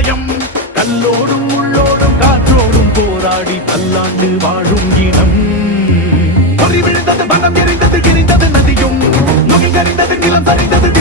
ஆலயம். கல்லோடும் உள்ளோடும் காற்றோடும் போராடி பல்லாண்டு வாழும் இனம். பொறி விழுந்தது, மனம் எரிந்தது, கிரிந்தது நதியும், நுகி கரிந்தது, நிலம் சரிந்தது.